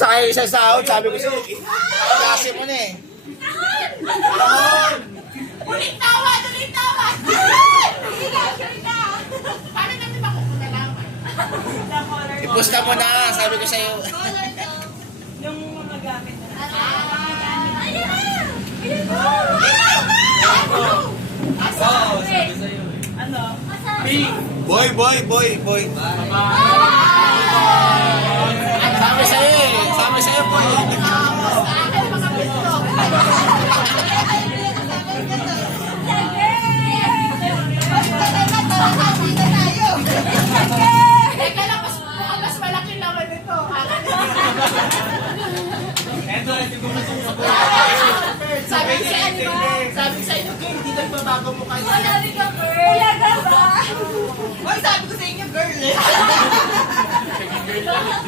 Sakay isang sahod, sabi ko sa'yo. Kasi mo na eh. Ulit tawa! Ulit tawa! Paano natin makukunalaman? Ipusta mo na, sabi ko sa'yo. Yung mga gamit na. Ano? Boy. Sabi sa'yo eh. Sabi sa'yo po eh. Teka lang, mas malaki naman ito. Sabi sa inyo, girl, hindi nagbabago mukha niya. Wala ka, girl. Wala ka ba? Hoy, sabi ko sa inyo, girl eh. Wala.